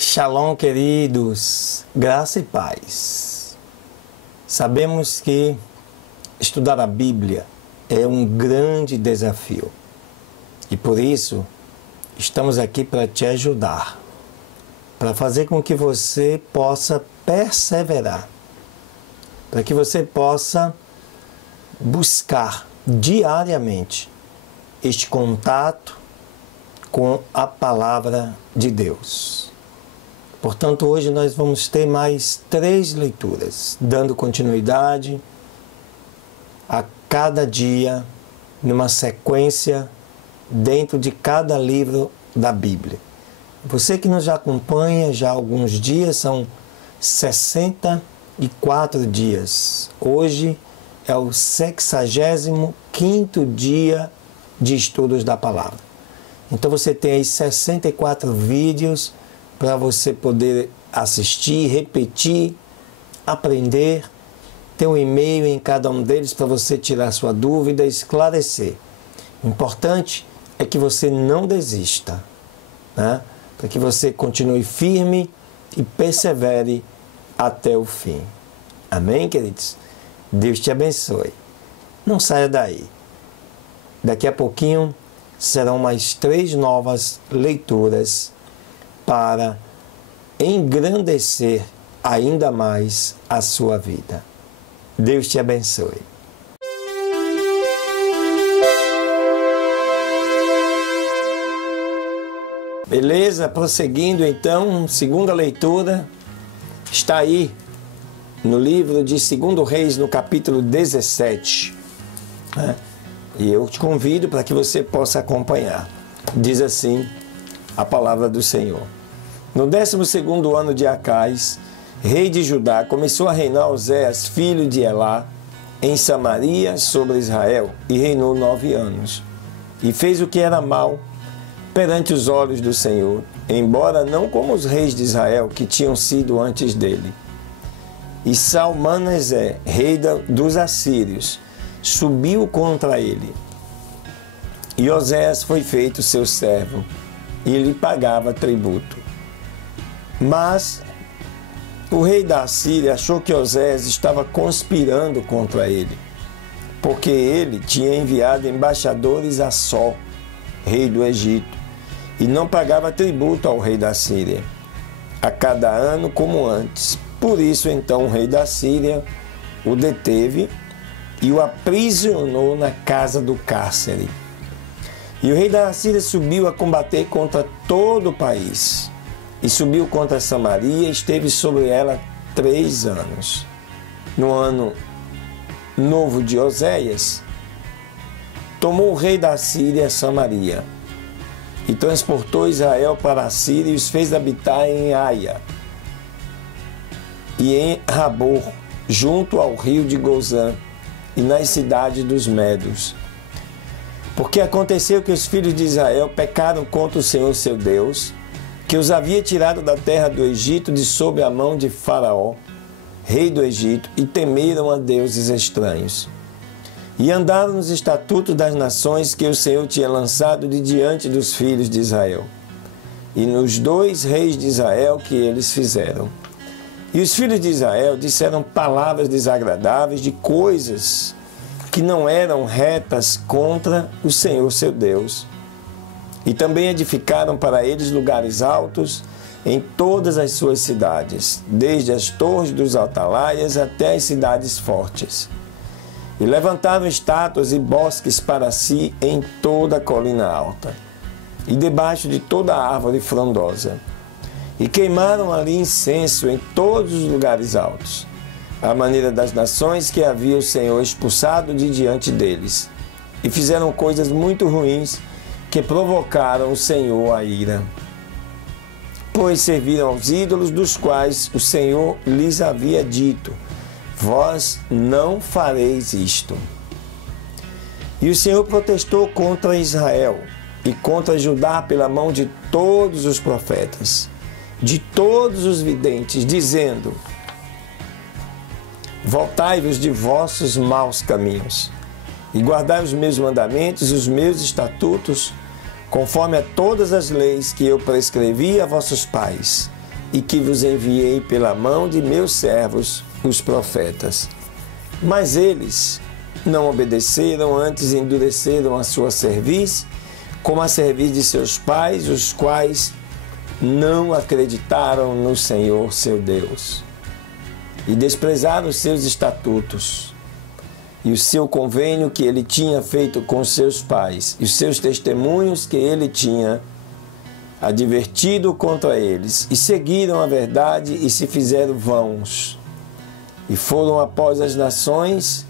Shalom, queridos, graça e paz. Sabemos que estudar a Bíblia é um grande desafio e por isso estamos aqui para te ajudar, para fazer com que você possa perseverar, para que você possa buscar diariamente este contato com a palavra de Deus. Portanto, hoje nós vamos ter mais 3 leituras, dando continuidade a cada dia, numa sequência, dentro de cada livro da Bíblia. Você que nos acompanha já há alguns dias, são 64 dias. Hoje é o 65º dia de estudos da palavra. Então você tem aí 64 vídeos para você poder assistir, repetir, aprender. Tem um e-mail em cada um deles para você tirar sua dúvida e esclarecer. O importante é que você não desista, né? Para que você continue firme e persevere até o fim. Amém, queridos? Deus te abençoe. Não saia daí. Daqui a pouquinho serão mais 3 novas leituras para engrandecer ainda mais a sua vida. Deus te abençoe. Beleza? Prosseguindo então, segunda leitura, está aí no livro de 2 Reis, no capítulo 17. Né? E eu te convido para que você possa acompanhar. Diz assim a palavra do Senhor. No 12º ano de Acais, rei de Judá, começou a reinar Oséias, filho de Elá, em Samaria sobre Israel, e reinou 9 anos. E fez o que era mal perante os olhos do Senhor, embora não como os reis de Israel, que tinham sido antes dele. E Salmaneser, rei dos assírios, subiu contra ele. E Oséias foi feito seu servo, e lhe pagava tributo. Mas o rei da Assíria achou que Oséias estava conspirando contra ele, porque ele tinha enviado embaixadores a Só, rei do Egito, e não pagava tributo ao rei da Síria, a cada ano como antes. Por isso, então, o rei da Síria o deteve e o aprisionou na casa do cárcere. E o rei da Assíria subiu a combater contra todo o país, e subiu contra Samaria e esteve sobre ela 3 anos. No ano novo de Oséias, tomou o rei da Síria Samaria, e transportou Israel para a Síria e os fez habitar em Aia e em Rabor, junto ao rio de Gozã, e nas cidades dos Medos. Porque aconteceu que os filhos de Israel pecaram contra o Senhor seu Deus, que os havia tirado da terra do Egito de sob a mão de Faraó, rei do Egito, e temeram a deuses estranhos. E andaram nos estatutos das nações que o Senhor tinha lançado de diante dos filhos de Israel, e nos 2 reis de Israel que eles fizeram. E os filhos de Israel disseram palavras desagradáveis de coisas que não eram retas contra o Senhor seu Deus. E também edificaram para eles lugares altos em todas as suas cidades, desde as torres dos atalaias até as cidades fortes. E levantaram estátuas e bosques para si em toda a colina alta, e debaixo de toda a árvore frondosa. E queimaram ali incenso em todos os lugares altos, à maneira das nações que havia o Senhor expulsado de diante deles. E fizeram coisas muito ruins que provocaram o Senhor a ira. Pois serviram aos ídolos dos quais o Senhor lhes havia dito: vós não fareis isto. E o Senhor protestou contra Israel e contra Judá pela mão de todos os profetas, de todos os videntes, dizendo: voltai-vos de vossos maus caminhos, e guardai os meus mandamentos e os meus estatutos, conforme a todas as leis que eu prescrevi a vossos pais, e que vos enviei pela mão de meus servos, os profetas. Mas eles não obedeceram, antes endureceram a sua cerviz, como a cerviz de seus pais, os quais não acreditaram no Senhor seu Deus, e desprezaram os seus estatutos, e o seu convênio que ele tinha feito com seus pais, e os seus testemunhos que ele tinha advertido contra eles, e seguiram a verdade e se fizeram vãos, e foram após as nações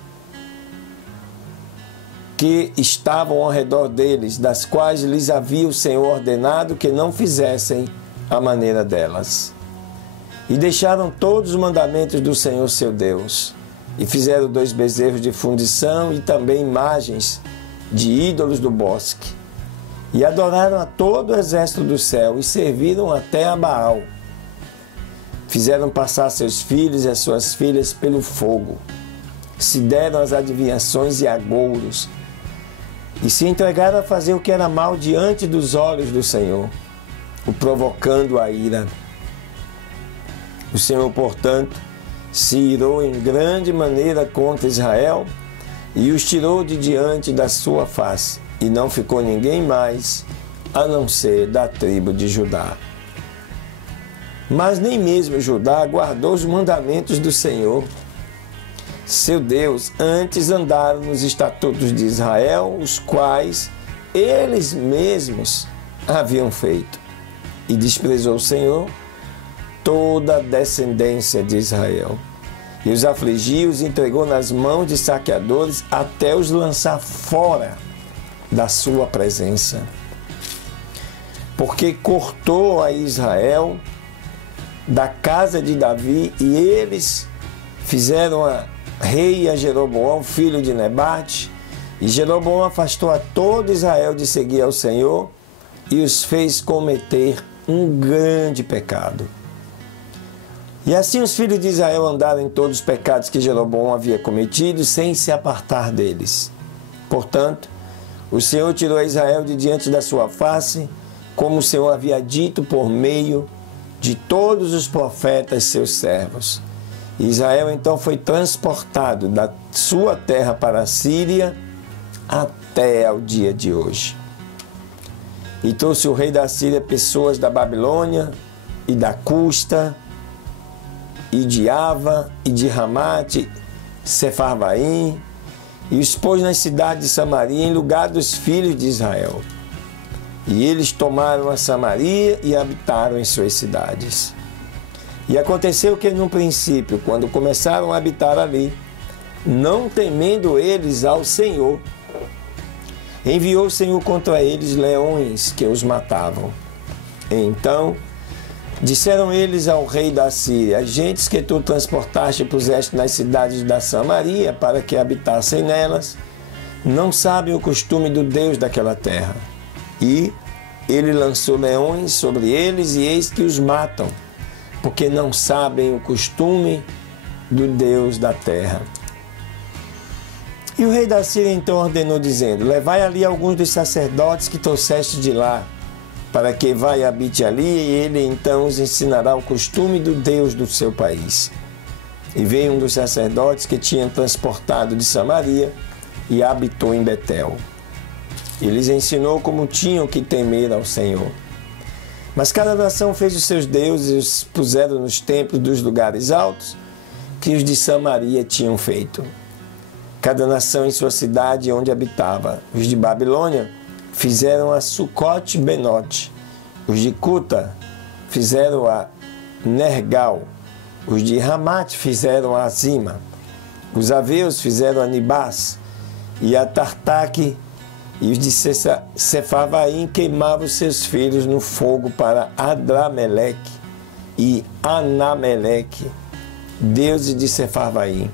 que estavam ao redor deles, das quais lhes havia o Senhor ordenado que não fizessem a maneira delas. E deixaram todos os mandamentos do Senhor seu Deus, e fizeram 2 bezerros de fundição e também imagens de ídolos do bosque. E adoraram a todo o exército do céu, e serviram até a Baal. Fizeram passar seus filhos e as suas filhas pelo fogo, se deram às adivinhações e agouros, e se entregaram a fazer o que era mal diante dos olhos do Senhor, o provocando a ira. O Senhor, portanto, se irou em grande maneira contra Israel e os tirou de diante da sua face, e não ficou ninguém mais, a não ser da tribo de Judá. Mas nem mesmo Judá guardou os mandamentos do Senhor, seu Deus, antes andaram nos estatutos de Israel, os quais eles mesmos haviam feito. E desprezou o Senhor toda a descendência de Israel. E os afligiu, os entregou nas mãos de saqueadores, até os lançar fora da sua presença. Porque cortou a Israel da casa de Davi, e eles fizeram rei a Jeroboão, filho de Nebate, e Jeroboão afastou a todo Israel de seguir ao Senhor e os fez cometer um grande pecado. E assim os filhos de Israel andaram em todos os pecados que Jeroboão havia cometido, sem se apartar deles. Portanto, o Senhor tirou a Israel de diante da sua face, como o Senhor havia dito por meio de todos os profetas seus servos. Israel então foi transportado da sua terra para a Síria até ao dia de hoje. E trouxe o rei da Síria pessoas da Babilônia e da Custa e de Ava e de Ramate, Sefarvaim, e os pôs nas cidades de Samaria em lugar dos filhos de Israel. E eles tomaram a Samaria e habitaram em suas cidades. E aconteceu que no princípio, quando começaram a habitar ali, não temendo eles ao Senhor, enviou o Senhor contra eles leões que os matavam. Então disseram eles ao rei da Síria: as gentes que tu transportaste e puseste nas cidades da Samaria para que habitassem nelas, não sabem o costume do Deus daquela terra. E ele lançou leões sobre eles, e eis que os matam, porque não sabem o costume do Deus da terra. E o rei da Síria então ordenou, dizendo: levai ali alguns dos sacerdotes que trouxeste de lá, para que vá e habite ali, e ele então os ensinará o costume do Deus do seu país. E veio um dos sacerdotes que tinha transportado de Samaria e habitou em Betel. E lhes ensinou como tinham que temer ao Senhor. Mas cada nação fez os seus deuses e os puseram nos templos dos lugares altos que os de Samaria tinham feito. Cada nação em sua cidade onde habitava. Os de Babilônia fizeram a Sucote-Benote. Os de Cuta fizeram a Nergal. Os de Ramate fizeram a Zima. Os aveus fizeram a Nibás e a Tartaque. E os de Sefarvaim queimavam seus filhos no fogo para Adrameleque e Anameleque, deuses de Sefarvaim.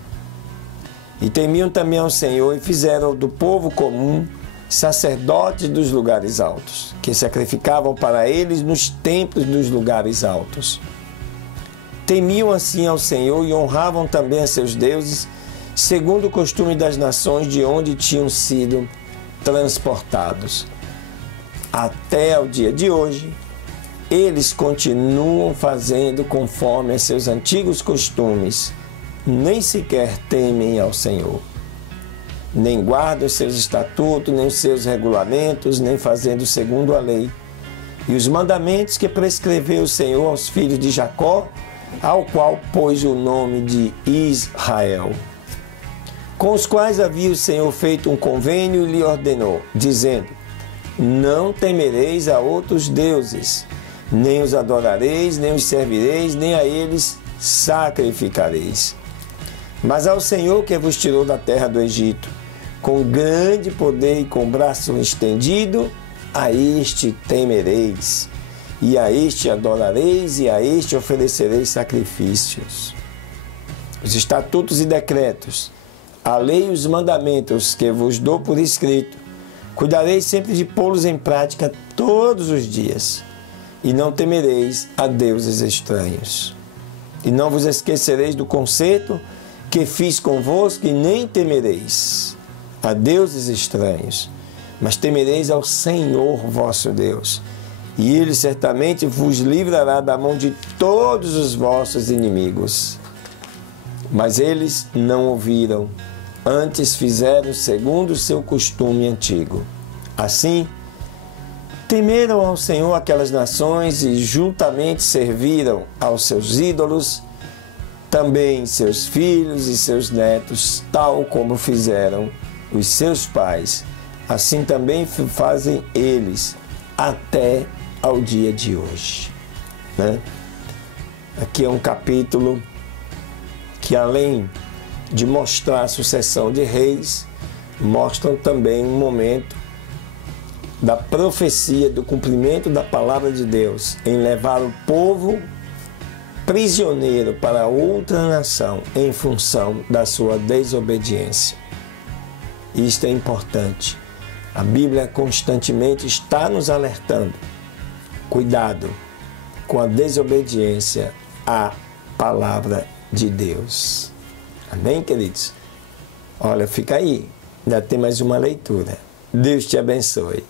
E temiam também ao Senhor, e fizeram do povo comum sacerdotes dos lugares altos, que sacrificavam para eles nos templos dos lugares altos. Temiam assim ao Senhor e honravam também a seus deuses, segundo o costume das nações de onde tinham sido transportados. Até o dia de hoje, eles continuam fazendo conforme a seus antigos costumes, nem sequer temem ao Senhor, nem guardam os seus estatutos, nem os seus regulamentos, nem fazendo segundo a lei e os mandamentos que prescreveu o Senhor aos filhos de Jacó, ao qual pôs o nome de Israel, com os quais havia o Senhor feito um convênio e lhe ordenou, dizendo: não temereis a outros deuses, nem os adorareis, nem os servireis, nem a eles sacrificareis. Mas ao Senhor que vos tirou da terra do Egito, com grande poder e com braço estendido, a este temereis, e a este adorareis, e a este oferecereis sacrifícios. Os estatutos e decretos, a lei e os mandamentos que vos dou por escrito, cuidareis sempre de pô-los em prática todos os dias, e não temereis a deuses estranhos. E não vos esquecereis do concerto que fiz convosco, e nem temereis a deuses estranhos, mas temereis ao Senhor vosso Deus, e Ele certamente vos livrará da mão de todos os vossos inimigos. Mas eles não ouviram, antes fizeram segundo o seu costume antigo. Assim, temeram ao Senhor aquelas nações e juntamente serviram aos seus ídolos, também seus filhos e seus netos, tal como fizeram os seus pais. Assim também fazem eles até ao dia de hoje. Né? Aqui é um capítulo que, além de mostrar a sucessão de reis, mostram também um momento da profecia, do cumprimento da palavra de Deus em levar o povo prisioneiro para outra nação em função da sua desobediência. Isto é importante. A Bíblia constantemente está nos alertando. Cuidado com a desobediência à palavra de Deus. Amém, queridos? Olha, fica aí. Ainda tem mais uma leitura. Deus te abençoe.